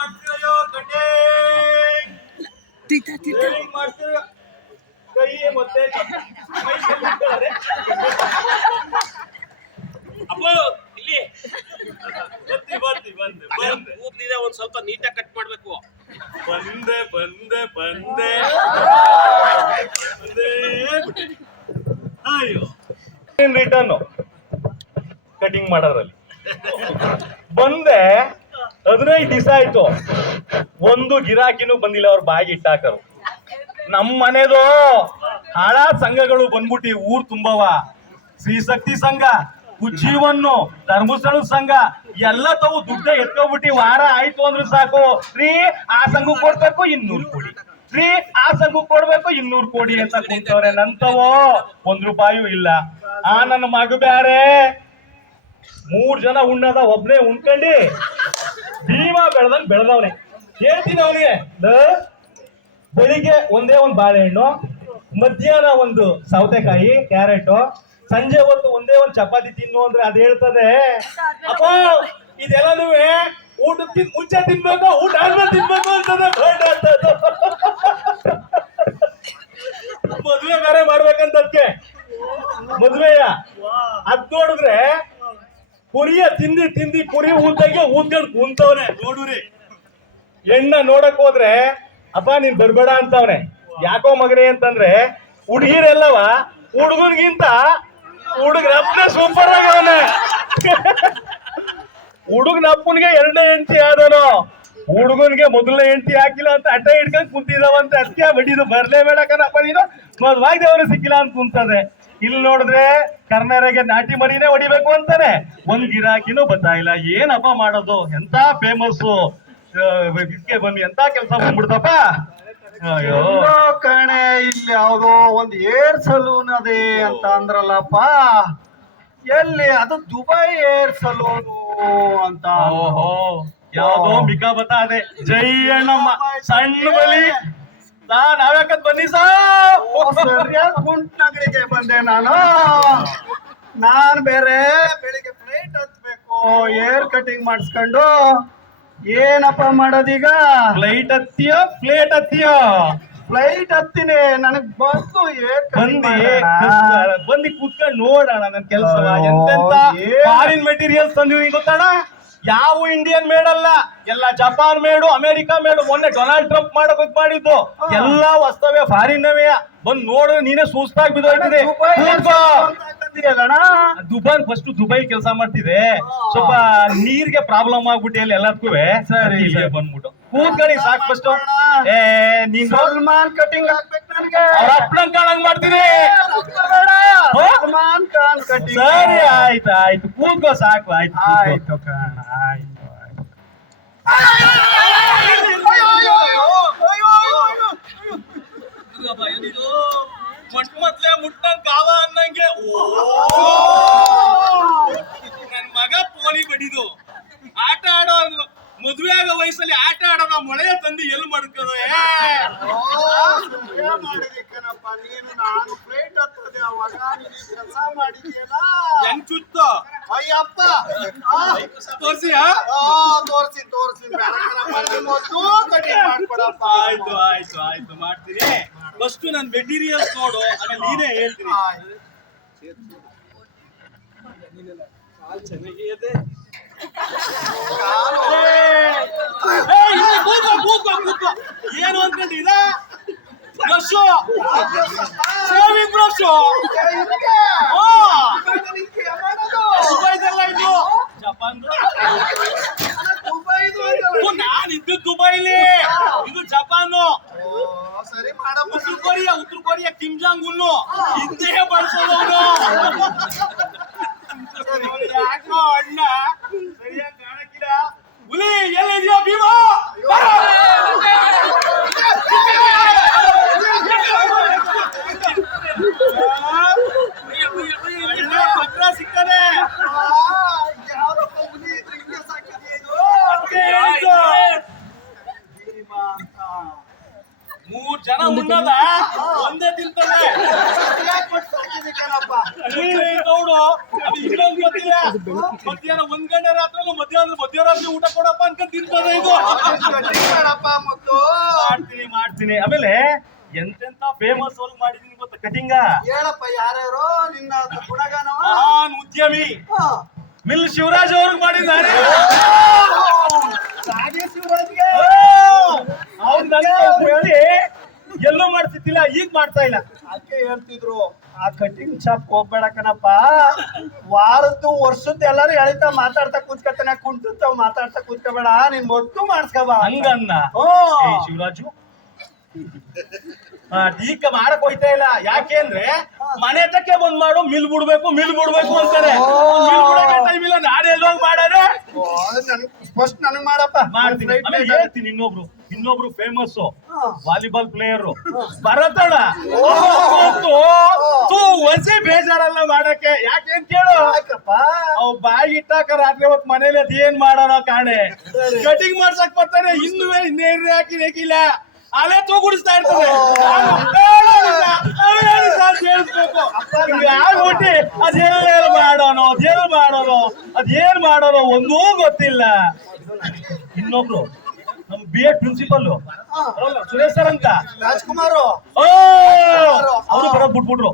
ಮಾಡ್ತೀರಯ್ಯೋ cutting ಮಾಡ್ತೀರ ಕೈ ಮತ್ತೆ ಅಪ್ಪ ಇಲ್ಲಿ ಬಂದೆ ಕೂದ್ಲಿದೆ ಒಂದ್ ಸ್ವಲ್ಪ ನೀಟಾಗಿ ಕಟ್ ಮಾಡ್ಬೇಕು. ಬಂದೆ ಅಯ್ಯೋ ರಿಟರ್ನ್ ಕಟಿಂಗ್ ಮಾಡೋದ್ರಲ್ಲಿ ಬಂದೆ 15 ದಿವಸ ಆಯ್ತು, ಒಂದು ಗಿರಾಕಿನೂ ಬಂದಿಲ್ಲ. ಅವ್ರ ಬಾಯಿಗೆ ಇಟ್ಟಾಕರು. ನಮ್ಮ ಮನೆದು ಹಳ ಸಂಘಗಳು ಬಂದ್ಬಿಟ್ಟಿ ಊರ್ ತುಂಬವ. ಶ್ರೀಶಕ್ತಿ ಸಂಘ, ಉಜ್ಜೀವನ್ನು, ಧರ್ಮಸ್ಥಳ ಸಂಘ ಎಲ್ಲ ತಾವು ದುಡ್ಡ ಎತ್ಕೊಬಿಟ್ಟಿ ವಾರ ಆಯ್ತು ಅಂದ್ರೆ ಸಾಕು. ರೀ ಆ ಸಂಘಕ್ಕೆ ಕೊಡ್ಬೇಕು 200 ಕೋಟಿ, ರೀ ಆ ಸಂಘಕ್ಕೆ ಕೊಡ್ಬೇಕು 200 ಕೋಟಿ ಅಂತ ಕುಂತವ್ರೆ. ನಂತವೋ 1 ರೂಪಾಯೂ ಇಲ್ಲ. ಆ ನನ್ನ ಮಗ ಬ್ಯಾರೆ 3 ಜನ ಉಣ್ಣದ, ಒಬ್ನೇ ಉಣ್ಕಂಡಿ ಭೀಮಾ ಬೆಳೆದವನೆ. ಹೇಳ್ತೀನಿ ಅವನಿಗೆ, ಬೆಳಿಗ್ಗೆ ಒಂದೇ ಒಂದು ಬಾಳೆಹಣ್ಣು, ಮಧ್ಯಾಹ್ನ ಒಂದು ಸೌತೆಕಾಯಿ ಕ್ಯಾರೆಟ್, ಸಂಜೆ ಹೊತ್ತು ಒಂದೇ ಒಂದು ಚಪಾತಿ ತಿನ್ನು ಅಂದ್ರೆ ಅದ್ ಹೇಳ್ತದೆ ಅಪ್ಪ ಇದೆಲ್ಲನೂ ಊಟಕ್ಕಿಂತ ಮುಂಚೆ ತಿನ್ಬೇಕು, ಊಟ ಆದ್ಮೇಲೆ ತಿನ್ಬೇಕು ಅಂತದೆ. ಮದ್ವೆ ಬೇರೆ ಮಾಡ್ಬೇಕಂತದ್ಕೆ ಮದ್ವೆಯ ಅದ್ ನೋಡಿದ್ರೆ ಪುರಿಯ ತಿಂದಿ ಪುರಿ ಊದ್ದಂಗೆ ಊದ್ಕೊಂಡು ಕುಂತವ್ನೆ. ನೋಡುರಿ ಎಣ್ಣ ನೋಡಕ್ ಹೋದ್ರೆ ಅಪ್ಪ ನೀನ್ ಬರ್ಬೇಡ ಅಂತವ್ನೆ. ಯಾಕೋ ಮಗನೇ ಅಂತಂದ್ರೆ ಹುಡುಗಿರೆಲ್ಲವ ಹುಡುಗನ್ಗಿಂತ ಹುಡುಗರಪ್ಪನೇ ಸೂಪರ್ ಆಗವನೆ. ಹುಡುಗನಪ್ಪನ್ಗೆ 2ನೇ ಹೆಂಡತಿ ಆದನು, ಹುಡುಗನ್ಗೆ ಮೊದಲನೇ ಹೆಂಡತಿ ಹಾಕಿಲ್ಲ ಅಂತ ಅಡ್ಡ ಹಿಡ್ಕೊಂಡ್ ಕುಂತಿದಾವಂತೆ. ಅದಕ್ಕೆ ಬಡಿದು ಬರ್ಲೇಬೇಡ ಕಣಪ್ಪ ನೀನು, ಮದ್ವಾಗ್ದೇವನು ಸಿಕ್ಕಿಲ್ಲ ಅಂತ ಕುಂತದೆ. ಇಲ್ಲಿ ನೋಡಿದ್ರೆ ಕರ್ನಾಟಕ ನಾಟಿ ಮರಿನೇ ಹೊಡಿಬೇಕು ಅಂತಾನೆ, ಒಂದ್ ಗಿರಾಕಿನೂ ಬರ್ತಾ ಇಲ್ಲ. ಏನಪ್ಪ ಮಾಡೋದು? ಎಂತ ಫೇಮಸ್ ಇದಕ್ಕೆ ಬಂದು ಎಂತ ಕೆಲಸ ಬಂದ್ಬಿಡ್ತಪ್ಪ. ಅಯ್ಯೋ ಕಣೆ, ಇಲ್ಲಿ ಯಾವ್ದೋ ಒಂದು ಏರ್ ಸಲೂನ್ ಅದೇ ಅಂತ ಅಂದ್ರಲ್ಲಪ್ಪ. ಎಲ್ಲಿ ಅದು? ದುಬೈ ಏರ್ ಸಲೂನು ಅಂತ. ಓಹೋ, ಯಾವ್ದೋ ಮಿಕಾ ಬತ್ತಾ ಅದೇ. ಜೈ ಅಣ್ಣಮ್ಮ ಸಣ್ಣ ಬಲಿ. ನಾವ್ಯಾಕತ್ ಬನ್ನಿ ಸರಿಯಾದ ಗುಂಟ್ನಗಳಿಗೆ ಬಂದೆ ನಾನು ಬೇರೆ ಬೆಳಿಗ್ಗೆ ಫ್ಲೈಟ್ ಹತ್ಬೇಕು, ಏರ್ ಕಟಿಂಗ್ ಮಾಡಿಸ್ಕೊಂಡು ಏನಪ್ಪ ಮಾಡೋದೀಗ? ಫ್ಲೈಟ್ ಹತ್ತಿಯೋ ಪ್ಲೇಟ್ ಹತ್ತಿಯೋ? ಫ್ಲೈಟ್ ಹತ್ತೀನಿ. ನನಗ್ ಬಂದು ಏರ್ ಬಂದಿ ಕೂತ್ಕೊಂಡು ನೋಡೋಣ ನನ್ ಕೆಲಸ. ಎಂತೆಂತ ಫಾರಿನ್ ಮೆಟೀರಿಯಲ್ಸ್ ತಂದಿವಿ ಗೊತ್ತಣ್ಣ. ಯಾವ ಇಂಡಿಯನ್ ಮೇಡ್ ಅಲ್ಲ, ಎಲ್ಲ ಜಪಾನ್ ಮೇಡು, ಅಮೆರಿಕಾ ಮೇಡು. ಮೊನ್ನೆ ಡೊನಾಲ್ಡ್ ಟ್ರಂಪ್ ಮಾಡೋಕ್ ಮಾಡಿದ್ದು ಎಲ್ಲ ವಸ್ತವೇ ಫಾರಿನ್ನವೇ. ಬಂದ್ ನೋಡಿದ್ರೆ ನೀನೇ ಸುಸ್ತಾಗಿ ಬಿದ್ದೋಯ್ತಿದೆ. ದುಬೈ ಫಸ್ಟ್ ದುಬೈ ಕೆಲಸ ಮಾಡ್ತಿದೆ. ಸ್ವಲ್ಪ ನೀರ್ಗೆ ಪ್ರಾಬ್ಲಮ್ ಆಗ್ಬಿಟ್ಟು ಅಲ್ಲಿ ಎಲ್ಲದಕ್ಕೂ ಸರಿ ಬಂದ್ಬಿಟ್ಟು ಕೂತ್ಕಡಿ ಸಾಕು. ಫಸ್ಟ್ ನೀನ್ ಸಲ್ಮಾನ್ ಕಟಿಂಗ್ ಹಾಕ್ಬೇಕು ನನಗೆ. ಅವ್ರ ಅಪ್ಪನಂಗ್ ಕಾಣಂಗ್ ಮಾಡ್ತೀನಿ. ಸಲ್ಮಾನ್ ಖಾನ್ ಕಟಿಂಗ್. ಸರಿ ಆಯ್ತು ಕೂತ್ಕೋ ಸಾಕು. ಆಯ್ತು ಕಣ, ಆಯ್ತು. ಮೊದ್ಲೇ ಮುಟ್ಟಂಗ್ ಕಾವ ಅನ್ನಂಗೆ ನನ್ ಮಗ ಪೋಲಿ ಬಡಿದು ಆಟ ಆಡೋ ಮದುವೆ ಆಗೋ ವಯಸ್ಸಲ್ಲಿ ಆಟ ಆಡೋಣ. ಮೊಳೆಯ ತಂದು ಎಲ್ಲಿ ಮಾಡ್ಕೋದು? ಮಾಡಿದಕ್ಕನಪ್ಪ ನೀನು. ನಾನು ಫ್ಲೈಟ್ ಹತ್ತದೆ ಅವಾಗ ಕೆಲಸ ಮಾಡಿದ್ಯಲ್ಲ. ಹೆಂಗ್ ಚುತ್ತು? ಅಯ್ಯಪ್ಪ ತೋರ್ಸಿ. ತೋರ್ಸಿ ಮೊದ್ಲು ಕಟಿಂಗ್ ಮಾಡ್ಕೊಡಪ್ಪ. ಆಯ್ತು ಮಾಡ್ತೀನಿ. ಫಸ್ಟ್ ನನ್ ಮೆಟೀರಿಯಲ್ಸ್ ನೋಡು, ಆಮೇಲೆ ನೀನೇ ಹೇಳ್ತೀನಿ. ಚೆನ್ನಾಗಿದೆ. ಏನು ಅನ್ಕೊಂಡಿದ? Brush, shaving brush. ದುಬೈದೆಲ್ಲ ಇದು ಜಪಾನ್. ನಾನಿದ್ದು ದುಬೈಲಿ, ಇದು ಜಪಾನು. ಸರಿ ಮಾಡಪ್ಪ. ಉತ್ತರ ಕೊರಿಯಾ ಕಿಮ್ ಜಾಂಗ್ ಉನ್ನು ಇದ್ದೇ ಬಳಸೋದು. ಯಾಕೋ ಅಣ್ಣ ಸರಿಯಾಗಿ ಕಾಣಕ್ಕಿಲ್ಲ. ಹುಲಿ ಎಲ್ಲಿದ್ಯೋ ಭೀಮಾ? ಪತ್ರ ಸಿಕ್ಕದೆ. 3 ಜನ ಉಣ್ಣದ ಒಂದೇ ತಿಂತಾರೆ. ನೋಡು ಅದು ಇನ್ನೊಂದು ಗೊತ್ತಿಲ್ಲ. ಮಧ್ಯಾಹ್ನ 1 ಗಂಟೆ ರಾತ್ರಿ ಮಧ್ಯರಾತ್ರಿ ಊಟ ಕೊಡಪ್ಪ ಅನ್ಕೊಂಡ್ ತಿಂತದೆ ಇದು. ಮಾಡ್ತೀನಿ. ಆಮೇಲೆ ಎಂತೆಂತ ಫೇಮಸ್ ಅವ್ರು ಮಾಡಿದೀನಿ ಗೊತ್ತಾ ಕಟಿಂಗ. ಹೇಳಪ್ಪ ಯಾರ್ಯಾರು ನಿನ್ನ ಗುಣಗಾನವ. ಮಹಾನ್ ಉದ್ಯಮಿ ಮಿಲ್ ಶಿವರಾಜ್ ಅವ್ರಿಗೆ ಮಾಡಿದ್ದಾರೆ. ಎಲ್ಲೂ ಮಾಡ್ತಿದ್ದಿಲ್ಲ, ಈಗ ಮಾಡ್ತಾ ಇಲ್ಲ. ಅದಕ್ಕೆ ಹೇಳ್ತಿದ್ರು ಆ ಕಟಿಂಗ್ ಶಾಪ್ ಹೋಗ್ಬೇಡ ಕಣಪ್ಪ, ವಾರದ್ದು ವರ್ಷದ್ದು ಎಲ್ಲಾರು ಎಳಿತಾ ಮಾತಾಡ್ತಾ ಕೂತ್ಕೊತಾನೆ, ಕುಂಟುತ್ತಾವ್ ಮಾತಾಡ್ತಾ ಕೂತ್ಕೋಬೇಡ, ನೀನ್ ಮೊದ್ಲು ಮಾಡ್ಸ್ಕೊಬ ಹಂಗನ್ನ. ಏ ಶಿವರಾಜು ಈಗ ಮಾಡಕ್ ಹೋಯ್ತಾ ಇಲ್ಲ. ಯಾಕೆಂದ್ರೆ ಮನೆ ತಕ್ಕೆ ಬಂದ್ ಮಾಡು, ಮಿಲ್ ಬಿಡ್ಬೇಕು ಅಂತಾರೆ. ಟೈಮ್ ಇಲ್ಲ, ನಾನೇ ಎಲ್ಲೋಗಿ ಮಾಡಾರೆ. ಫಸ್ಟ್ ನನಗ್ ಮಾಡಪ್ಪ. ಮಾಡ್ತೀನಿ. ಆಮೇಲೆ ಹೇಳ್ತೀನಿ, ಇನ್ನೊಬ್ರು ಫೇಮಸ್ ವಾಲಿಬಾಲ್ ಪ್ಲೇಯರ್ ಭರತಣ್ಣ. ಒಂದೇ ಬೇಜಾರಲ್ಲ ಮಾಡಕ್ಕೆ. ಯಾಕೆ ಕೇಳು, ಅವ್ ಬಾಯಿ ಇಟ್ಟಾಕ ರಾತ್ರಿ ಹೊತ್ತು ಮನೇಲಿ ಅದೇನ್ ಮಾಡೋಣ ಕಾಣೆ. ಕಟಿಂಗ್ ಮಾಡ್ಸಕ್ ಬರ್ತಾನೆ, ಇನ್ನೇನು ಹಾಕಿಲ್ಲ ಅಲೆ ತೂಗುಡಿಸ್ತಾ ಇರ್ತದೆ. ಅದೇನ್ ಮಾಡೋಣ ಒಂದೂ ಗೊತ್ತಿಲ್ಲ. ಇನ್ನೊಬ್ರು ನಮ್ BEd ಪ್ರಿನ್ಸಿಪಲ್ ಸುರೇಶ್ ಸರ್ ಅಂತ ರಾಜ್ಕುಮಾರ್ ಅವರು ಬರೋದ್ ಬಿಟ್ಬಿಟ್ರು.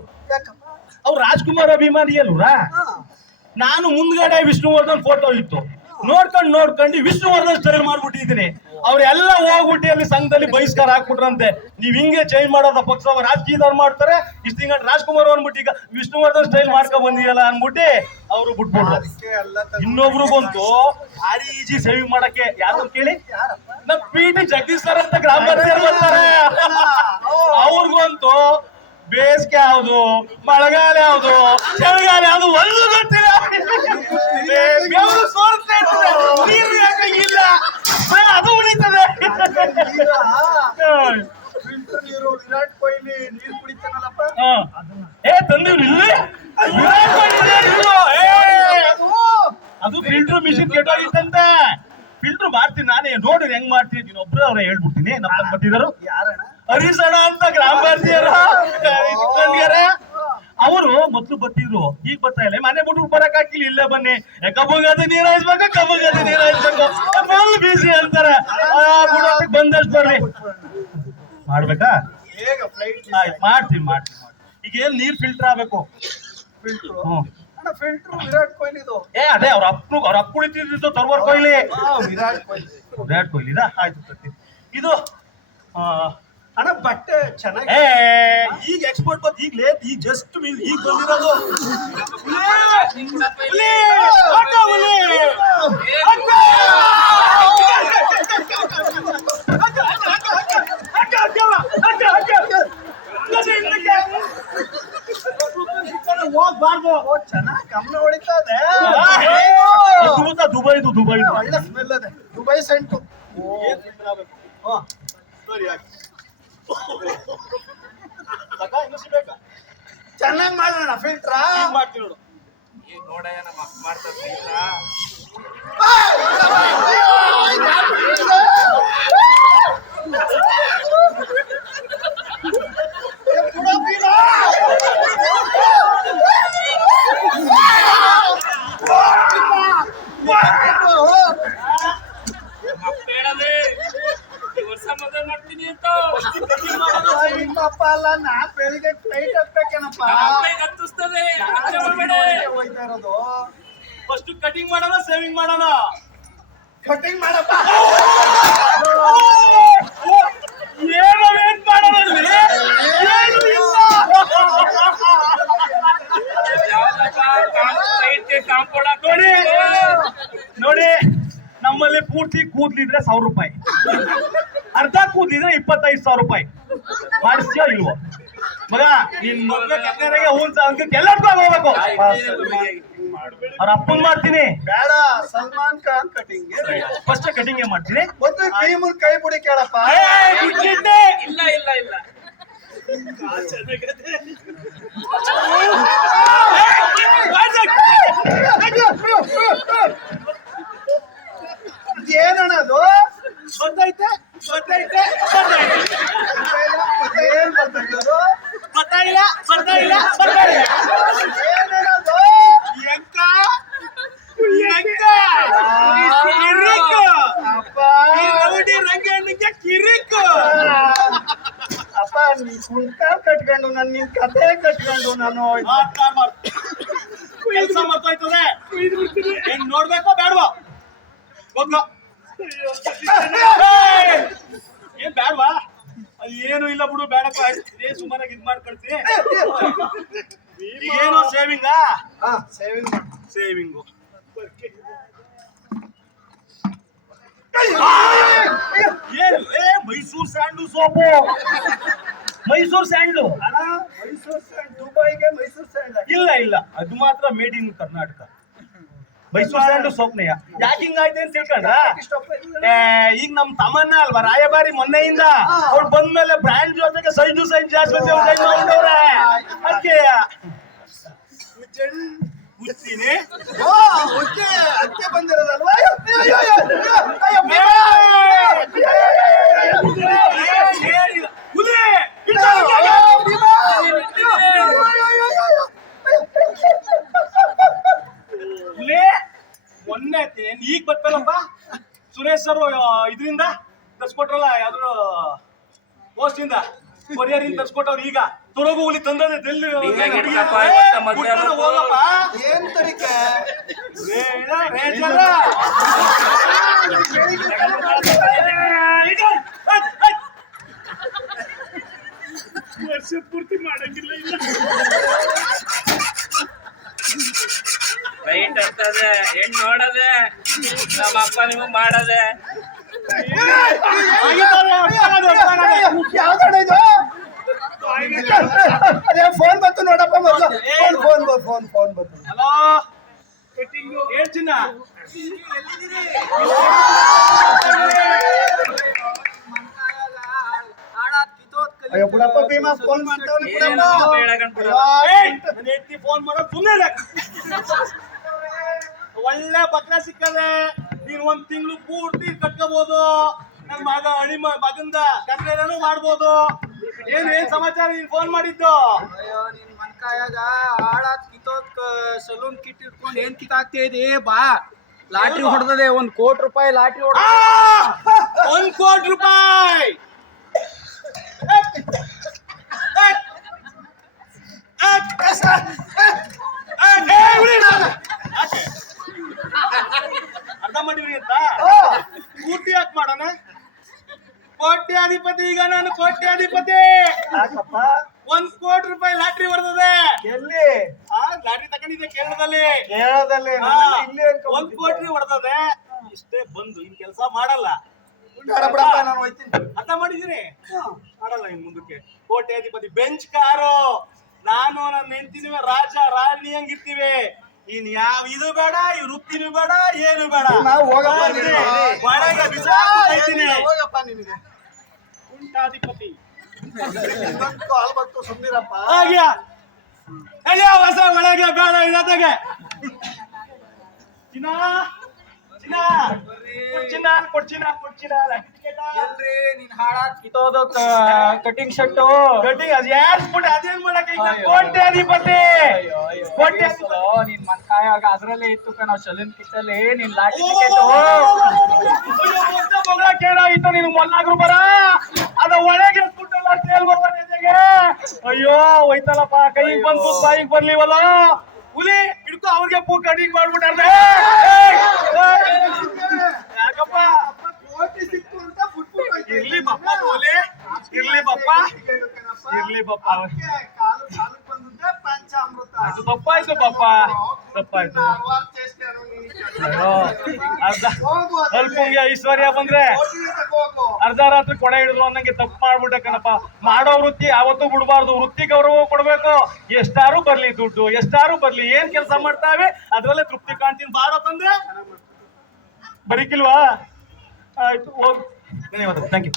ಅವ್ರು ರಾಜ್ಕುಮಾರ್ ಅಭಿಮಾನಿ ಅಲ್ವ್ರಾ. ನಾನು ಮುಂದ್ಗಡೆ ವಿಷ್ಣುವರ್ಧನ್ ಫೋಟೋ ಇತ್ತು, ನೋಡ್ಕೊಂಡು ವಿಷ್ಣುವರ್ಧನ್ ಸ್ಟೈಲ್ ಮಾಡ್ಬಿಟ್ಟಿದ್ದೀನಿ. ಅವ್ರೆಲ್ಲ ಹೋಗ್ಬಿಟ್ಟು ಅಲ್ಲಿ ಸಂಘದಲ್ಲಿ ಬಹಿಷ್ಕಾರ ಹಾಕ್ಬಿಟ್ರಂತೆ. ನೀವ್ ಹಿಂಗೆ ಚೇಂಜ್ ಮಾಡೋದ ಪಕ್ಷ ರಾಜಕೀಯದವ್ರು ಮಾಡ್ತಾರೆ, ಇಷ್ಟ ಹಿಂಗ ರಾಜ್ಕುಮಾರ್ ಅಂದ್ಬಿಟ್ಟು ಈಗ ವಿಷ್ಣುವರ್ಧನ್ ಸ್ಟೈಲ್ ಮಾಡ್ಕೊಂಡ್ ಬಂದಿಯಲ್ಲ ಅನ್ಬಿಟ್ಟು ಅವ್ರು ಬಿಟ್ಬಿಟ್ರು. ಇನ್ನೊಬ್ರು ಬಂತು ಭಾರಿ ಈಜಿ ಸೇವಿಂಗ್ ಮಾಡಕ್ಕೆ. ಯಾರು ಕೇಳಿ, ನಮ್ PT ಜಗದೀಶ್ ಸರ್ ಅಂತ ಗ್ರಾಮ ಪಂಚಾಯತ್ ಬರ್ತಾರೆ. ಅವ್ರಿಗಂತೂ ಬೇಸಿಗೆ ಯಾವ್ದು, ಮಳೆಗಾಲ ಯಾವ್ದು, ಚಳಿಗಾಲ ಯಾವ್ದು ಒಂದು ಗೊತ್ತಿಲ್ಲ. ನೀರು ಯಾಕಾಗಿಲ್ಲ, ಅದು ಉಳಿತದೆ. ನೀರು ವಿರಾಟ್ ಕೊಹ್ಲಿ ನೀರು ಕುಡಿತಾನಲ್ಲಪ್ಪ, ತಂದಿವ್ರಿ ಇಲ್ಲಿ ಅದು ಫಿಲ್ಟರ್ ಮಿಷಿನ್ ಕೆಟ್ಟೋಗಿತ್ತಂತೆ. ಫಿಲ್ಟರ್ ಮಾಡ್ತೀನಿ ನಾನೇ, ನೋಡ್ರಿ ಹೆಂಗ್ ಮಾಡ್ತೀನಿ. ಒಬ್ರು ಅವ್ರ ಹೇಳ್ಬಿಡ್ತೀನಿ. ನಮ್ಮ ಬರ್ತಿದಾರು ಯಾರಣ್ಣ? ಹರೀಶಣ್ಣ ಅಂತ ಗ್ರಾಮ ಪಂಚಾಯತ್ ಅವರು ಮೊದ್ಲು ಬರ್ತಿದ್ರು, ಈಗ ಬರ್ತಾ ಇಲ್ಲ. ಮನೆ ಬಿಟ್ಟು ಬರಕ್ ಹಾಕಿಲ್ಲ, ಇಲ್ಲೇ ಬನ್ನಿ, ಕಬ್ಬಗದ ನೀರ್ ಹಾಯಿಸ್ಬೇಕು ಫುಲ್ ಬಿಸಿ ಅಂತಾರೆ. ಬಂದಷ್ಟು ಬರ್ರಿ ಮಾಡ್ಬೇಕಾ? ಮಾಡ್ತೀನಿ. ಈಗ ಏನ್ ನೀರ್ ಫಿಲ್ಟರ್ ಆಗ್ಬೇಕು. ಫಿಲ್ಟರ್ ವಿರಾಟ್ ಕೊಹ್ಲಿದು. ಅದೇ ಅವ್ರ ಅಪ್ಪ ಕುಳಿತಿದ್ದು ತರ್ವರ್ ಕೊಹ್ಲಿ. ವಿರಾಟ್ ಕೊಹ್ಲಿದ ಆಯ್ತು. ಇದು ಅಣ್ಣ ಬಟ್ಟೆ ಚೆನ್ನಾಗಿ ಈಗ ಎಕ್ಸ್ಪೋರ್ಟ್ ಬಂದ್ ಈಗ ಜಸ್ಟ್ ಈಗ ಬಂದಿರೋದು. ಹೋಗ್ಬಾರ್ದು. ಚೆನ್ನಾಗಿ ಗಮನ ಹೊಡಿತದೆ. ದುಬೈ ಒಳ್ಳೆ ಸ್ಮೆಲ್ ಅದೇ. Dubai scent. ಚೆನ್ನಾಗಿ ಮಾಡೋಣ ಫಿಲ್ಟ್ರ. ಮಾಡ್ತೀನಿ ನೋಡು. ನೋಡಯ್ಯ ನಮ್ಮ ಅಕ್ಕ ಮಾಡ್ತಾರೆ ಮಾಡ್ತೀನಿ ಅಂತ ನಿಮ್ಮಪ್ಪ ಅಲ್ಲ, ನಾ ಬೆಳಿಗ್ಗೆ ಫ್ಲೈಟ್ ಹತ್ಬೇಕೇನಪ್ಪ. ಹತ್ತಿಸ್ತದೆ. ಹೋಯ್ತಾ ಇರೋದು. ಫಸ್ಟ್ ಕಟಿಂಗ್ ಮಾಡೋಣ, ಸೇವಿಂಗ್ ಮಾಡೋಣ. ಕಟಿಂಗ್ ಮಾಡಪ್ಪ. ಏನ್ ಮಾಡೋಣ ನೋಡಿ, ನಮ್ಮಲ್ಲಿ ಪೂರ್ತಿ ಕೂದ್ಲಿದ್ರೆ 1000 ರೂಪಾಯಿ, ಅರ್ಧ ಕೂದ್ಲಿದ್ರೆ 25,000 ರೂಪಾಯಿ. ಮಾಡಿಸ್ತೀಯೋ ಇಲ್ವೋ ಮಗ? ನಿನ್ ಮದ್ವೆಗೆ ಹೂನ್ ಎಲ್ಲರಿಗೂ ಹೋಗ್ಬೇಕು. ಅವ್ರ ಅಪ್ಪನ್ ಮಾಡ್ತೀನಿ. ಬೇಡ, Salman Khan cutting. First cutting ಮಾಡ್ತೀನಿ. ಒಂದು ಟೀಮ್ ಕೈ ಬಿಡಿ ಕೇಳಪ್ಪ. ಇಲ್ಲ ಏನಣ್ಣ ಅದು? ಗೊತ್ತೈತೆ ಕುಂಟಾಲ್ ಕಟ್ಕೊಂಡು ನಾನು ನಿನ್ ಕತೆ ಕಟ್ಕೊಂಡು ನಾನು ಕೆಲಸ ಮಾಡ್ತೋಯ್ತದೆ ಏನ್ ನೋಡ್ಬೇಕೋ ಬೇಡವಾ ಹೋಗ್ಲೋ ಏನ್ ಬೇಡವಾ ಅದು ಏನು ಇಲ್ಲ ಬಿಡು ಬೇಡಪ್ಪ ಇದೇ ಸುಮಾರಾಗಿ ಇದ್ ಮಾಡಿ ಕಳ್ಸಿ ಏನೋ ಸೇವಿಂಗಾ ಸೇವಿಂಗ್ ಸೇವಿಂಗು ಏನು Mysore sandal soap Mysore sandal Mysore sandal ದುಬೈಗೆ ಮೈಸೂರು ಸ್ಯಾಂಡ್ ಇಲ್ಲ ಇಲ್ಲ ಅದು ಮಾತ್ರ made in Karnataka Mysore sandal ಸೋಪ್ನೆಯ ಯಾಕೆ ಹಿಂಗಾಯ್ತು ಅಂತ ತಿಳ್ಕೊಂಡ್ರ ಈಗ ನಮ್ ತಮ್ಮನ್ನ ಅಲ್ವಾ ರಾಯಭಾರಿ ಮೊನ್ನೆಯಿಂದ ಅವ್ರು ಬಂದ್ಮೇಲೆ ಬ್ರ್ಯಾಂಡ್ ಜೊತೆಗೆ ಸೈಜು ಜಾಸ್ತಿ ಹೊಂದವ್ರೆ ಅದಕ್ಕೆ ಮುಚ್ತೀನಿ ಅದಕ್ಕೆ ಬಂದಿರೋದಲ್ವಾ ಮೊನ್ನೆ ಈಗ ಬರ್ತಾರಪ್ಪ ಸುರೇಶ್ ಸರ್ ಇದರಿಂದ ತರ್ಸ್ಕೊಟ್ರಲ್ಲ ಯಾವ್ದು ಪೋಸ್ಟ್ ಇಂದ ಕೊರಿಯರ್ ಇಂದ ತರ್ಸ್ಕೊಟ್ಟವ್ರು ಈಗ ತೊರಗು ಹುಲಿ ತಂದದೆ ಡೆಲ್ಲಿ ಹೋಗಪ್ಪ ಏನ್ ತಡಿಕೆ ವರ್ಷ ಪೂರ್ತಿ ಮಾಡಂಗಿಲ್ಲ ಇಲ್ಲ ರೈಟ್ ಅಂತದೆ ಹೆಣ್ ನೋಡದೆ ನಮ್ಮ ಅಪ್ಪ ನಿಮಗ್ ಮಾಡದೆ ಅದೇ ಫೋನ್ ಬಂತು ನೋಡಪ್ಪ ಮೊದ್ಲು ಫೋನ್ ಬಂತು ಹಲೋ ಕಟಿಂಗು ಏನ್ ಚಿನ್ನ ಅಯ್ಯೋ ಬಿಡಪ್ಪ ಭೀಮಾ ಫೋನ್ ಮಾಡ್ತಾವನಿ ಫೋನ್ ಮಾಡೋದು ಸುಮ್ಮನೆ ಒಳ್ಳೆ ಬಕ್ರ ಸಿಕ್ಕದೆ ನೀನ್ ಒಂದ್ ತಿಂಗಳು ಪೂರ್ತಿ ಕಟ್ಕೋಬಹುದು ನನ್ ಮಗ ಅಳಿ ಮಗಂದ ಕಟ್ಲೇನೂ ಮಾಡ್ಬೋದು ಏನ್ ಸಮಾಚಾರ ನೀನ್ ಫೋನ್ ಮಾಡಿದ್ದು ಅಯ್ಯೋ ನಿನ್ ಮನ್ಕಾಯಾಗ ಹಾಳಾದ್ ಕಿತ್ತೋದ್ ಸಲೂನ್ ಕಿಟ್ ಇಟ್ಕೊಂಡು ಏನ್ ಕಿತ್ತಾಕ್ತಾ ಇದೆ ಬಾ ಲಾಟ್ರಿ ಹೊಡೆದದೆ ₹1 ಕೋಟಿ ಲಾಟ್ರಿ ಹೊಡೆದ ₹1 ಕೋಟಿ ಅರ್ಧ ಮಾಡಿದ್ರಿ ಅಂತ ಪೂರ್ತಿ ಯಾಕೆ ಮಾಡೋಣ ಕೋಟ್ಯಾಧಿಪತಿ ಈಗ ನಾನು ಕೋಟ್ಯಾಧಿಪತಿ ಯಾಕಪ್ಪ ₹1 ಕೋಟಿ ಲಾಟ್ರಿ ಹೊಡೆದದೆ ಎಲ್ಲಿ ಲಾಟ್ರಿ ತಗೊಂಡಿದ್ದೆ ಕೇರಳದಲ್ಲಿ ಕೇರಳದಲ್ಲಿ ಇಲ್ಲಿ ₹1 ಕೋಟಿ ಹೊಡೆದದೆ ಇಷ್ಟೇ ಬಂದು ಇನ್ ಕೆಲಸ ಮಾಡಲ್ಲ ಬಿಡಪ್ಪ ನಾನು ಹೋಯ್ತೀನಿ ಅರ್ಥ ಮಾಡಿದೀನಿ ಮಾಡಲ್ಲ ಇನ್ ಮುಂದಕ್ಕೆ ಕೋಟ್ಯಾಧಿಪತಿ ಬೆಂಚ್ ಕಾರು ನಾನು ನನ್ನ ಹೆಂಡತಿನೂ ರಾಜ ರಾಣಿ ಹಂಗಿರ್ತೀವಿ ಇನ್ ಯಾವ ಇದು ಬೇಡ ಈ ವೃತ್ತಿನೂ ಬೇಡ ಏನು ಬೇಡ ನಾವು ಹೋಗಪ್ಪ ಒಳಗೆ ಬಿಸಾಕ್ಬಿಡ್ತೀನಿ. ಹೋಗಪ್ಪ ನಿನಗೆ ಉಂಟಾಧಿಪತಿ ಕಾಲ್ ಬಂತು ಸುಮ್ನಿರಪ್ಪ ಹಾಗ್ಯ ಅಯ್ಯೋ ಹೊಸ ಒಳಗೆ ಬೇಡ ಇದತೆಗೆ ಚಿನ್ನ ಚಿನ್ನ ಕೊಡ್ಚಿನ ಎಲ್ರಿ ನಿನ್ ಹಾಳಾದ್ ಕಿತ್ತೋದ ಕಟಿಂಗ್ ಶರ್ಟ್ ಕಟಿಂಗ್ ಅದು ಯಾರು ಕೊಟ್ಟು ಅದೇನ್ ಮಾಡಕ್ಕೆ ಈಗ ಕೋಟ್ಯಾಧಿಪತಿ ನಿನ್ ಮನ್ಕಾಯಾಗ ಅದ್ರಲ್ಲೇ ಇತ್ತು ನಾವು ಸಲೂನ್ ಕಿತ್ತಲ್ಲಿ ನಿನ್ ಲಾಟ್ರಿ ಟಿಕೆಟ್ ಕೇಳಾಗಿತ್ತು ನೀನು ಮೊನ್ನಾಗ್ರು ಬರ ಅದ ಒಳಗೆ ದುಡ್ಡೆಲ್ಲ ಕೇಳ್ಬೋದೆಗೆ ಅಯ್ಯೋ ಹೋಯ್ತಲ್ಲಪ್ಪ ಕೈಗೆ ಬಂದು ಬಾಯಿಗೆ ಬರ್ಲಿವಲ್ಲ ಹುಲಿ ಹಿಡ್ಕೊ ಅವ್ರಿಗೆ ಪೂ ಕಟಿಂಗ್ ಮಾಡ್ಬಿಟ್ಟಾರ್ದೆ ಯಾಕಪ್ಪ ಕೋಟಿ ಸಿಕ್ತು ಅಂತ ಬಿಟ್ಬಿಟ್ಟು ಇರ್ಲಿ ಬಪ್ಪ ಹುಲಿ ಇರ್ಲಿ ಬಪ್ಪ ಇರ್ಲಿ ಬಪ್ಪ ಕಾಲು ಬಂದಿದ್ದೆ ಪಂಚಾಮೃತ ಅದು ತಪ್ಪಾಯ್ತು ಬಪ್ಪ ತಪ್ಪಾಯ್ತು ಹಲವಾರು ಚೇಷ್ಟೆ ಅಯ್ಯೋ ಅರ್ಧ ಅಲ್ಪಂಗೆ ಐಶ್ವರ್ಯ ಬಂದ್ರೆ ಹೋಗು ಅರ್ಧ ರಾತ್ರಿ ಕೊಡೆ ಹಿಡಿದ್ರು ಅನ್ನಂಗೆ ತಪ್ಪು ಮಾಡ್ಬಿಟ್ಟೆ ಕಣಪ್ಪ ಮಾಡೋ ವೃತ್ತಿ ಯಾವತ್ತೂ ಬಿಡಬಾರ್ದು ವೃತ್ತಿ ಗೌರವ ಕೊಡ್ಬೇಕು ಎಷ್ಟಾರು ಬರ್ಲಿ ದುಡ್ಡು ಎಷ್ಟಾರು ಬರ್ಲಿ ಏನ್ ಕೆಲಸ ಮಾಡ್ತಾವೆ ಅದ್ರಲ್ಲೇ ತೃಪ್ತಿ ಕಾಣ್ತೀನಿ ಬಾರೋ ತಂದ್ರೆ ಬರೀಕಿಲ್ವಾ ಆಯ್ತು ಹೋಗ್ ಧನ್ಯವಾದ ಥ್ಯಾಂಕ್ ಯು